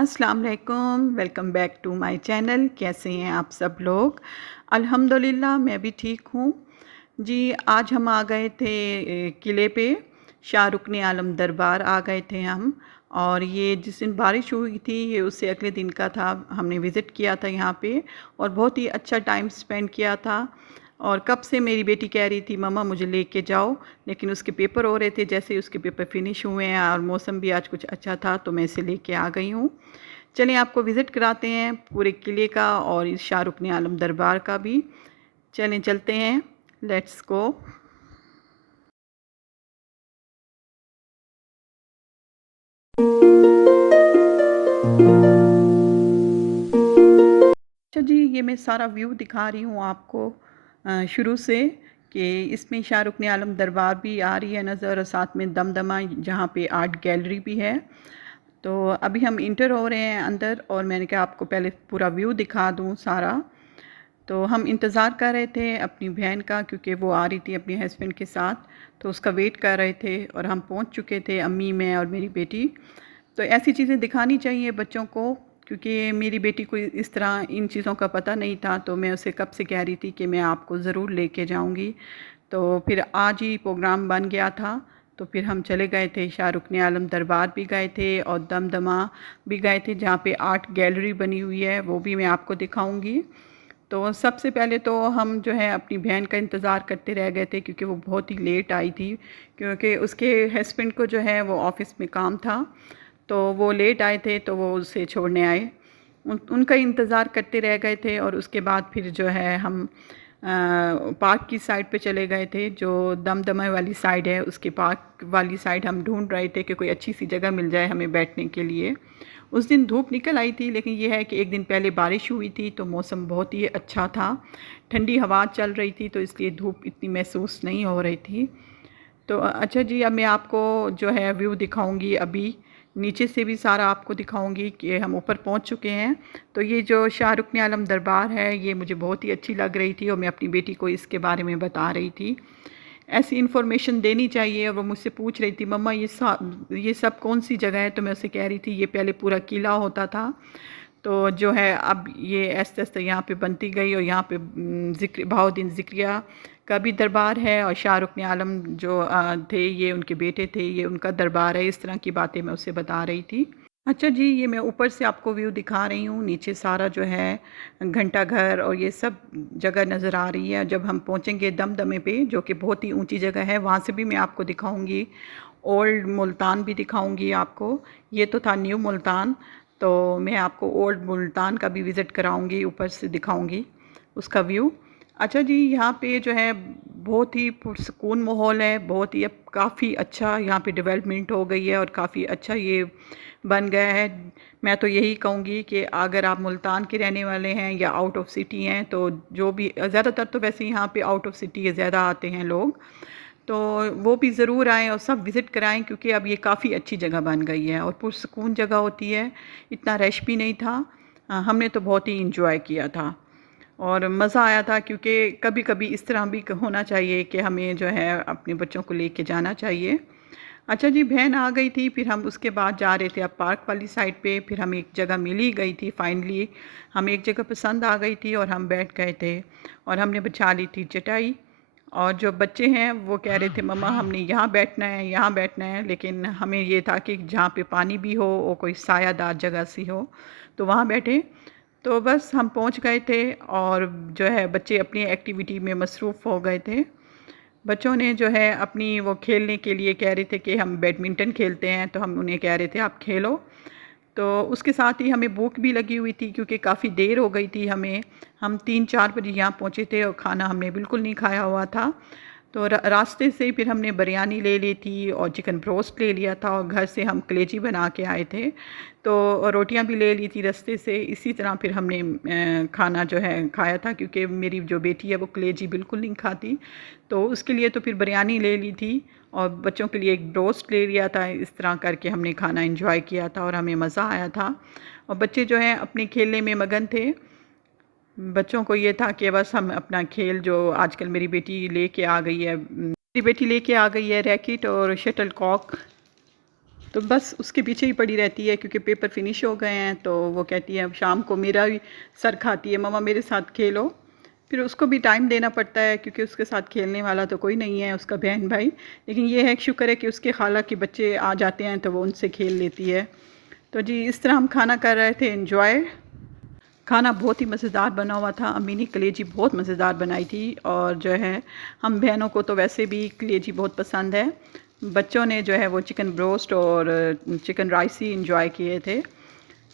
अस्सलाम वालेकुम, welcome back to my channel. कैसे हैं आप सब लोग? अल्हम्दुलिल्लाह मैं भी ठीक हूँ। जी, आज हम आ गए थे किले पे, शाह रुकन आलम दरबार आ गए थे हम। और ये जिस दिन बारिश हुई थी ये उससे अगले दिन का था। हमने विज़िट किया था यहाँ पे और बहुत ही अच्छा टाइम स्पेंड किया था। और कब से मेरी बेटी कह रही थी मम्मा मुझे लेके जाओ, लेकिन उसके पेपर हो रहे थे। जैसे ही उसके पेपर फिनिश हुए हैं और मौसम भी आज कुछ अच्छा था तो मैं इसे लेके आ गई हूँ। चलिए आपको विज़िट कराते हैं पूरे किले का और इस शाहरुख ने आलम दरबार का भी। चलें चलते हैं, लेट्स गो। अच्छा जी, ये मैं सारा व्यू दिखा रही हूँ आपको शुरू से, कि इसमें शाहरुख ने आलम दरबार भी आ रही है नज़र और साथ में दमदमा जहाँ पे आर्ट गैलरी भी है। तो अभी हम इंटर हो रहे हैं अंदर और मैंने कहा आपको पहले पूरा व्यू दिखा दूँ सारा। तो हम इंतज़ार कर रहे थे अपनी बहन का, क्योंकि वो आ रही थी अपने हस्बैंड के साथ। तो उसका वेट कर रहे थे और हम पहुंच चुके थे, अम्मी, मैं और मेरी बेटी। तो ऐसी चीज़ें दिखानी चाहिए बच्चों को, क्योंकि मेरी बेटी को इस तरह इन चीज़ों का पता नहीं था। तो मैं उसे कब से कह रही थी कि मैं आपको ज़रूर लेके जाऊंगी। तो फिर आज ही प्रोग्राम बन गया था। तो फिर हम चले गए थे, शाहरुख ने आलम दरबार भी गए थे और दमदमा भी गए थे जहाँ पे आर्ट गैलरी बनी हुई है, वो भी मैं आपको दिखाऊंगी। तो सबसे पहले तो हम जो है अपनी बहन का इंतज़ार करते रह गए थे, क्योंकि वो बहुत ही लेट आई थी। क्योंकि उसके हस्बैंड को जो है वो ऑफ़िस में काम था, तो वो लेट आए थे तो वो उसे छोड़ने आए। उनका इंतज़ार करते रह गए थे और उसके बाद फिर जो है हम पार्क की साइड पे चले गए थे, जो दमदमा वाली साइड है उसके पार्क वाली साइड हम ढूंढ रहे थे कि कोई अच्छी सी जगह मिल जाए हमें बैठने के लिए। उस दिन धूप निकल आई थी, लेकिन ये है कि एक दिन पहले बारिश हुई थी तो मौसम बहुत ही अच्छा था। ठंडी हवा चल रही थी तो इसलिए धूप इतनी महसूस नहीं हो रही थी। तो अच्छा जी, अब मैं आपको जो है व्यू दिखाऊंगी। अभी नीचे से भी सारा आपको दिखाऊंगी कि हम ऊपर पहुंच चुके हैं। तो ये जो शाहरुख ने आलम दरबार है ये मुझे बहुत ही अच्छी लग रही थी और मैं अपनी बेटी को इसके बारे में बता रही थी। ऐसी इन्फॉर्मेशन देनी चाहिए। और वो मुझसे पूछ रही थी मम्मा ये सब कौन सी जगह है। तो मैं उसे कह रही थी ये पहले पूरा किला होता था, तो जो है अब ये ऐसे ऐसे यहाँ पे बनती गई और यहाँ पे ज़िक्र बहाउद्दीन ज़िक्रिया का भी दरबार है और शाहरुख ने आलम जो थे ये उनके बेटे थे, ये उनका दरबार है। इस तरह की बातें मैं उसे बता रही थी। अच्छा जी, ये मैं ऊपर से आपको व्यू दिखा रही हूँ। नीचे सारा जो है घंटा घर और ये सब जगह नज़र आ रही है। जब हम पहुँचेंगे दमदमे पे, जो कि बहुत ही ऊंची जगह है, वहाँ से भी मैं आपको दिखाऊंगी। ओल्ड मुल्तान भी दिखाऊंगी आपको। ये तो था न्यू मुल्तान, तो मैं आपको ओल्ड मुल्तान का भी विज़िट कराऊंगी, ऊपर से दिखाऊंगी उसका व्यू। अच्छा जी, यहाँ पे जो है बहुत ही पुरसकून माहौल है। बहुत ही अब काफ़ी अच्छा यहाँ पे डेवलपमेंट हो गई है और काफ़ी अच्छा ये बन गया है। मैं तो यही कहूँगी कि अगर आप मुल्तान के रहने वाले हैं या आउट ऑफ सिटी हैं, तो जो भी ज़्यादातर तो वैसे यहाँ पे आउट ऑफ सिटी ज़्यादा आते हैं लोग, तो वो भी ज़रूर आएँ और सब विज़िट कराएँ, क्योंकि अब ये काफ़ी अच्छी जगह बन गई है और पुरसकून जगह होती है। इतना रश भी नहीं था। हमने तो बहुत ही इंजॉय किया था और मज़ा आया था, क्योंकि कभी-कभी इस तरह भी होना चाहिए कि हमें जो है अपने बच्चों को लेके जाना चाहिए। अच्छा जी, बहन आ गई थी, फिर हम उसके बाद जा रहे थे अब पार्क वाली साइड पे। फिर हमें एक जगह मिल ही गई थी फाइनली। हमें एक जगह पसंद आ गई थी और हम बैठ गए थे और हमने बिछा ली थी चटाई। और जो बच्चे हैं वो कह रहे थे मम्मा हमने यहाँ बैठना है, यहाँ बैठना है। लेकिन हमें ये था कि जहाँ पे पानी भी हो और कोई सायादार जगह सी हो, तो वहाँ बैठे। तो बस हम पहुँच गए थे और जो है बच्चे अपनी एक्टिविटी में मसरूफ़ हो गए थे। बच्चों ने जो है अपनी वो खेलने के लिए कह रहे थे कि हम बैडमिंटन खेलते हैं, तो हम उन्हें कह रहे थे आप खेलो। तो उसके साथ ही हमें भूख भी लगी हुई थी, क्योंकि काफ़ी देर हो गई थी हमें। हम 3-4 बजे यहाँ पहुँचे थे और खाना हमने बिल्कुल नहीं खाया हुआ था। तो रास्ते से फिर हमने बिरयानी ले ली थी और चिकन ब्रोस्ट ले लिया था और घर से हम कलेजी बना के आए थे। तो रोटियां भी ले ली थी रास्ते से। इसी तरह फिर हमने खाना जो है खाया था, क्योंकि मेरी जो बेटी है वो कलेजी बिल्कुल नहीं खाती। तो उसके लिए तो फिर बिरयानी ले ली थी और बच्चों के लिए एक ब्रोस्ट ले लिया था। इस तरह करके हमने खाना एंजॉय किया था और हमें मज़ा आया था। और बच्चे जो हैं अपने खेलने में मगन थे। बच्चों को ये था कि बस हम अपना खेल, जो आजकल मेरी बेटी लेके आ गई है, मेरी बेटी लेके आ गई है रैकेट और शटल कॉक। तो बस उसके पीछे ही पड़ी रहती है क्योंकि पेपर फिनिश हो गए हैं, तो वो कहती है अब शाम को मेरा भी सर खाती है, मम्मा मेरे साथ खेलो। फिर उसको भी टाइम देना पड़ता है क्योंकि उसके साथ खेलने वाला तो कोई नहीं है, उसका बहन भाई। लेकिन ये है कि शुक्र है कि उसके खाला के बच्चे आ जाते हैं तो वो उनसे खेल लेती है। तो जी इस तरह हम खाना कर रहे थे एंजॉय। खाना बहुत ही मज़ेदार बना हुआ था, अम्मी ने कलेजी बहुत मज़ेदार बनाई थी। और जो है हम बहनों को तो वैसे भी कलेजी बहुत पसंद है। बच्चों ने जो है वो चिकन ब्रोस्ट और चिकन राइस ही इंजॉय किए थे।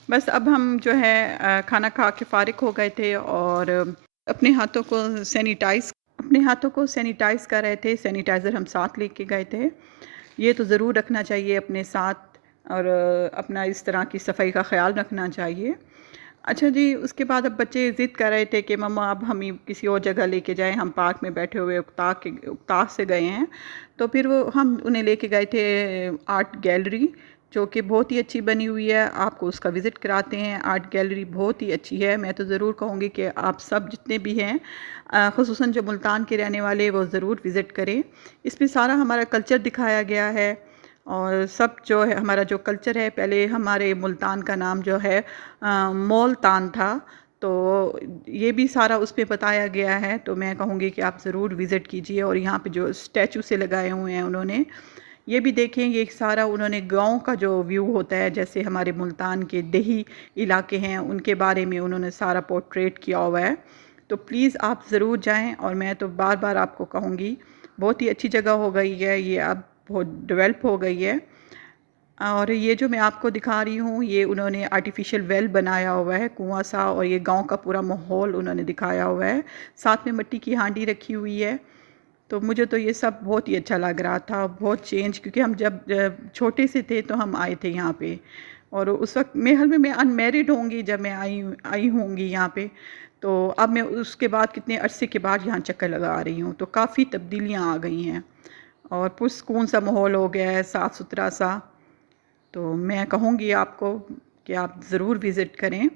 बस अब हम जो है खाना खा के फ़ारिग हो गए थे और अपने हाथों को सैनिटाइज़ कर रहे थे। सैनिटाइज़र हम साथ लेके गए थे। ये तो ज़रूर रखना चाहिए अपने साथ और अपना इस तरह की सफाई का ख़्याल रखना चाहिए। अच्छा जी, उसके बाद अब बच्चे ज़िद कर रहे थे कि मम्मा अब हमें किसी और जगह लेके जाएँ, हम पार्क में बैठे हुए उकताक से गए हैं। तो फिर वो हम उन्हें लेके गए थे आर्ट गैलरी, जो कि बहुत ही अच्छी बनी हुई है। आपको उसका विज़िट कराते हैं, आर्ट गैलरी बहुत ही अच्छी है। मैं तो ज़रूर कहूँगी कि आप सब जितने भी हैं ख़ुसूसन जो मुल्तान के रहने वाले वो ज़रूर विज़िट करें। इसमें सारा हमारा कल्चर दिखाया गया है और सब जो है हमारा जो कल्चर है, पहले हमारे मुल्तान का नाम जो है मोलतान था। तो ये भी सारा उसमें बताया गया है। तो मैं कहूँगी कि आप ज़रूर विज़िट कीजिए और यहाँ पे जो स्टैचू से लगाए हुए हैं उन्होंने, ये भी देखें। ये सारा उन्होंने गाँव का जो व्यू होता है, जैसे हमारे मुल्तान के देही इलाके हैं उनके बारे में उन्होंने सारा पोर्ट्रेट किया हुआ है। तो प्लीज़ आप ज़रूर जाएँ और मैं तो बार-बार आपको कहूँगी, बहुत ही अच्छी जगह हो गई है, ये अब बहुत डेवलप हो गई है। और ये जो मैं आपको दिखा रही हूँ, ये उन्होंने आर्टिफ़िशियल वेल बनाया हुआ है, कुआँ सा, और ये गाँव का पूरा माहौल उन्होंने दिखाया हुआ है। साथ में मिट्टी की हांडी रखी हुई है। तो मुझे तो ये सब बहुत ही अच्छा लग रहा था, बहुत चेंज, क्योंकि हम जब छोटे से थे तो हम आए थे यहाँ पे। और उस वक़्त मेरे ख़्याल में मैं अनमैरिड होंगी जब मैं आई आई होंगी यहाँ पे। तो अब मैं उसके बाद कितने अरसे के बाद यहाँ चक्कर लगा रही हूँ, तो काफ़ी तब्दीलियाँ आ गई हैं और पुरसकून सा माहौल हो गया है, साफ़-सुथरा सा। तो मैं कहूँगी आपको कि आप ज़रूर विज़िट करें।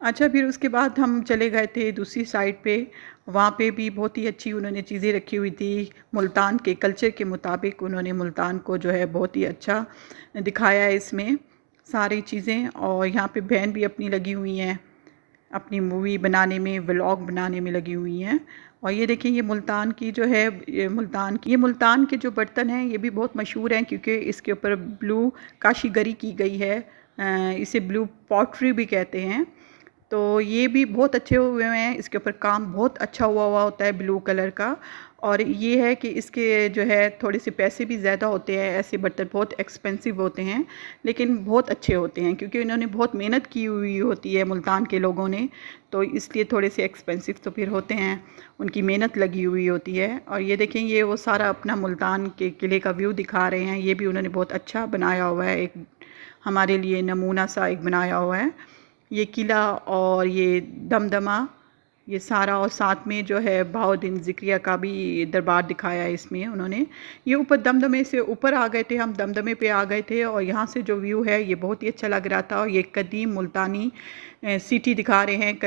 अच्छा, फिर उसके बाद हम चले गए थे दूसरी साइड पे। वहाँ पे भी बहुत ही अच्छी उन्होंने चीज़ें रखी हुई थी। मुल्तान के कल्चर के मुताबिक उन्होंने मुल्तान को जो है बहुत ही अच्छा दिखाया है इसमें सारी चीज़ें। और यहाँ पे बहन भी अपनी लगी हुई हैं, अपनी मूवी बनाने में, व्लॉग बनाने में लगी हुई हैं। और ये देखिए, ये मुल्तान की जो है, ये मुल्तान के जो बर्तन हैं ये भी बहुत मशहूर हैं क्योंकि इसके ऊपर ब्लू काशीगरी की गई है। इसे ब्लू पॉटरी भी कहते हैं। तो ये भी बहुत अच्छे हुए हैं, इसके ऊपर काम बहुत अच्छा हुआ हुआ होता है ब्लू कलर का। और ये है कि इसके जो है थोड़े से पैसे भी ज़्यादा होते हैं, ऐसे बर्तन बहुत एक्सपेंसिव होते हैं लेकिन बहुत अच्छे होते हैं क्योंकि इन्होंने बहुत मेहनत की हुई होती है मुल्तान के लोगों ने। तो इसलिए थोड़े से एक्सपेंसिव तो फिर होते हैं, उनकी मेहनत लगी हुई होती है। और ये देखें, ये वो सारा अपना मुल्तान के किले का व्यू दिखा रहे हैं। ये भी उन्होंने बहुत अच्छा बनाया हुआ है, एक हमारे लिए नमूना सा एक बनाया हुआ है ये किला। और ये दमदमा, ये सारा, और साथ में जो है बहाउद्दीन ज़िक्रिया का भी दरबार दिखाया है इसमें उन्होंने। ये ऊपर दमदमे से ऊपर आ गए थे, हम दमदमे पे आ गए थे और यहाँ से जो व्यू है ये बहुत ही अच्छा लग रहा था। और ये कदीम मुल्तानी सिटी दिखा रहे हैं,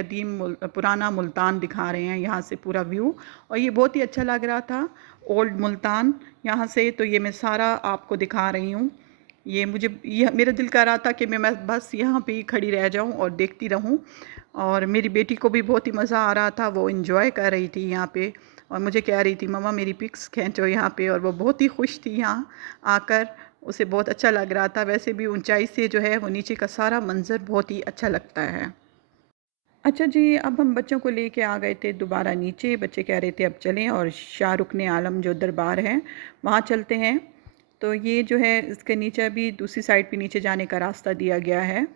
पुराना मुल्तान दिखा रहे हैं यहाँ से पूरा व्यू। और ये बहुत ही अच्छा लग रहा था, ओल्ड मुल्तान यहाँ से। तो ये मैं सारा आपको दिखा रही हूँ। ये मेरा दिल कर रहा था कि मैं बस यहाँ पे ही खड़ी रह जाऊँ और देखती रहूँ। और मेरी बेटी को भी बहुत ही मज़ा आ रहा था, वो एंजॉय कर रही थी यहाँ पे और मुझे कह रही थी मम्मा मेरी पिक्स खींचो यहाँ पे। और वो बहुत ही खुश थी यहाँ आकर, उसे बहुत अच्छा लग रहा था। वैसे भी ऊंचाई से जो है वो नीचे का सारा मंज़र बहुत ही अच्छा लगता है। अच्छा जी, अब हम बच्चों को लेके आ गए थे दोबारा नीचे। बच्चे कह रहे थे अब चलें और शाहरुख़ आलम जो दरबार है वहाँ चलते हैं। तो ये जो है इसके नीचे भी दूसरी साइड पे नीचे जाने का रास्ता दिया गया है।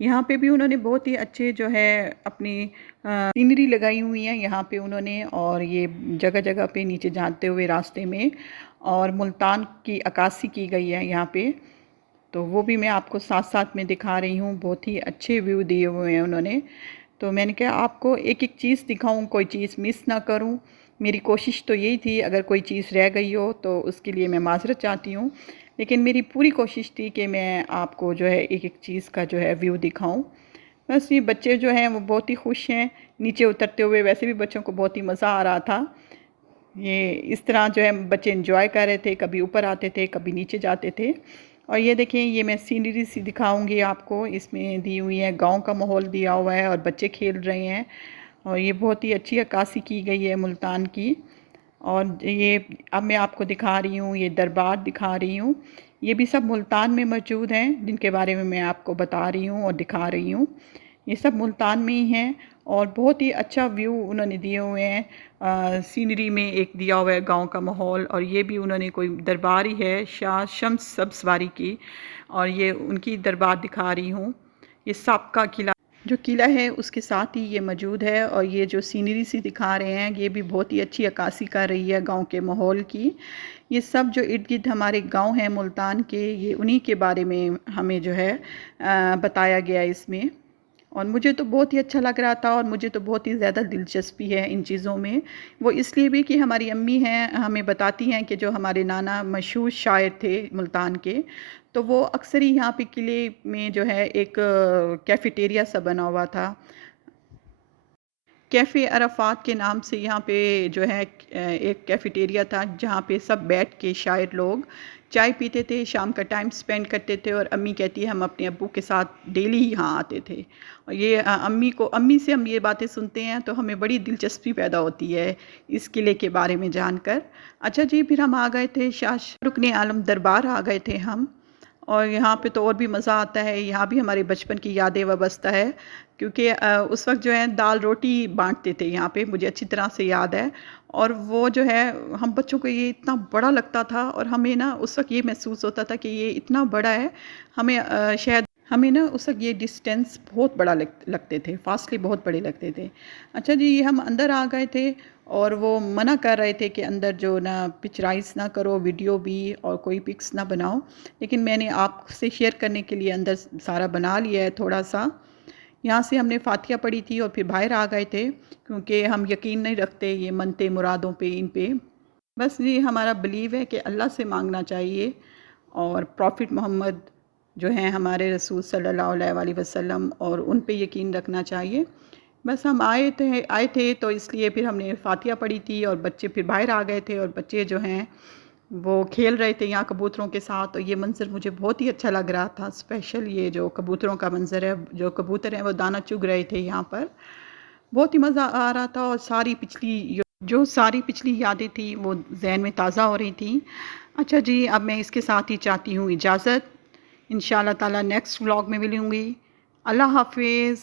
यहाँ पे भी उन्होंने बहुत ही अच्छे जो है अपनी सीनरी लगाई हुई है यहाँ पे उन्होंने। और ये जगह जगह पे नीचे जाते हुए रास्ते में और मुल्तान की अक्कासी की गई है यहाँ पे। तो वो भी मैं आपको साथ साथ में दिखा रही हूँ, बहुत ही अच्छे व्यू दिए हुए हैं उन्होंने। तो मैंने कहा आपको एक एक चीज़ दिखाऊं, कोई चीज़ मिस ना करूं। मेरी कोशिश तो यही थी, अगर कोई चीज़ रह गई हो तो उसके लिए मैं माज़रत चाहती हूँ। लेकिन मेरी पूरी कोशिश थी कि मैं आपको जो है एक एक चीज़ का जो है व्यू दिखाऊं। बस ये बच्चे जो हैं वो बहुत ही खुश हैं नीचे उतरते हुए। वैसे भी बच्चों को बहुत ही मज़ा आ रहा था। ये इस तरह जो है बच्चे एंजॉय कर रहे थे, कभी ऊपर आते थे कभी नीचे जाते थे। और ये देखें, ये मैं सीनरी सी दिखाऊंगी आपको, इसमें दी हुई है, गांव का माहौल दिया हुआ है और बच्चे खेल रहे हैं। और ये बहुत ही अच्छी अक्कासी की गई है मुल्तान की। और ये अब मैं आपको दिखा रही हूँ, ये दरबार दिखा रही हूँ। ये भी सब मुल्तान में मौजूद हैं, जिनके बारे में मैं आपको बता रही हूँ और दिखा रही हूँ। ये सब मुल्तान में ही हैं और बहुत ही अच्छा व्यू उन्होंने दिए हुए हैं। सीनरी में एक दिया हुआ है गांव का माहौल, और ये भी उन्होंने कोई दरबार ही है, शाह शम्स सब्सवारी की, और ये उनकी दरबार दिखा रही हूँ। ये साबका किला, जो किला है उसके साथ ही ये मौजूद है। और ये जो सीनरी सी दिखा रहे हैं, ये भी बहुत ही अच्छी अक्कासी कर रही है गांव के माहौल की। ये सब जो इर्द गिर्द हमारे गांव हैं मुल्तान के, ये उन्हीं के बारे में हमें जो है बताया गया इसमें। और मुझे तो बहुत ही अच्छा लग रहा था, और मुझे तो बहुत ही ज़्यादा दिलचस्पी है इन चीज़ों में। वो इसलिए भी कि हमारी अम्मी हैं, हमें बताती हैं कि जो हमारे नाना मशहूर शायर थे मुल्तान के, तो वो अक्सर ही यहाँ पे किले में जो है एक कैफेटेरिया सा बना हुआ था, कैफ़े अरफ़ात के नाम से। यहाँ पे जो है एक कैफ़ेटेरिया था, जहाँ पे सब बैठ के शायर लोग चाय पीते थे, शाम का टाइम स्पेंड करते थे। और अम्मी कहती है हम अपने अब्बू के साथ डेली यहाँ आते थे। और ये अम्मी से हम ये बातें सुनते हैं तो हमें बड़ी दिलचस्पी पैदा होती है इस किले के बारे में जानकर। अच्छा जी, फिर हम आ गए थे शाह रुकने आलम दरबार आ गए थे हम। और यहाँ पे तो और भी मज़ा आता है, यहाँ भी हमारे बचपन की यादें वाबस्ता है, क्योंकि उस वक़्त जो है दाल रोटी बाँटते थे यहाँ पे, मुझे अच्छी तरह से याद है। और वो जो है, हम बच्चों को ये इतना बड़ा लगता था, और हमें ना उस वक़्त ये महसूस होता था कि ये इतना बड़ा है, हमें शायद हमें ना उस वक़्त ये डिस्टेंस बहुत बड़ा लगते थे, फासले बहुत बड़े लगते थे। अच्छा जी, हम अंदर आ गए थे, और वो मना कर रहे थे कि अंदर जो ना पिक्चराइज़ ना करो, वीडियो भी, और कोई पिक्स ना बनाओ। लेकिन मैंने आपसे शेयर करने के लिए अंदर सारा बना लिया है थोड़ा-सा। यहाँ से हमने फ़ातिहा पढ़ी थी और फिर बाहर आ गए थे, क्योंकि हम यकीन नहीं रखते ये मनते मुरादों पे, इन पे। बस ये हमारा बिलीव है कि अल्लाह से मांगना चाहिए, और प्रॉफिट मोहम्मद जो हैं हमारे रसूल सल्लल्लाहु अलैहि वसल्लम, और उन पे यकीन रखना चाहिए। बस हम आए थे तो इसलिए फिर हमने फ़ातिहा पढ़ी थी, और बच्चे फिर बाहर आ गए थे, और बच्चे जो हैं वो खेल रहे थे यहाँ कबूतरों के साथ। और ये मंज़र मुझे बहुत ही अच्छा लग रहा था, स्पेशल ये जो कबूतरों का मंज़र है, जो कबूतर हैं वो दाना चुग रहे थे यहाँ पर। बहुत ही मज़ा आ रहा था, और सारी पिछली यादें थी वो ज़हन में ताज़ा हो रही थी। अच्छा जी, अब मैं इसके साथ ही चाहती हूँ इजाज़त। इंशाअल्लाह ताला नेक्स्ट व्लॉग में मिलूँगी। अल्लाह हाफ़िज़।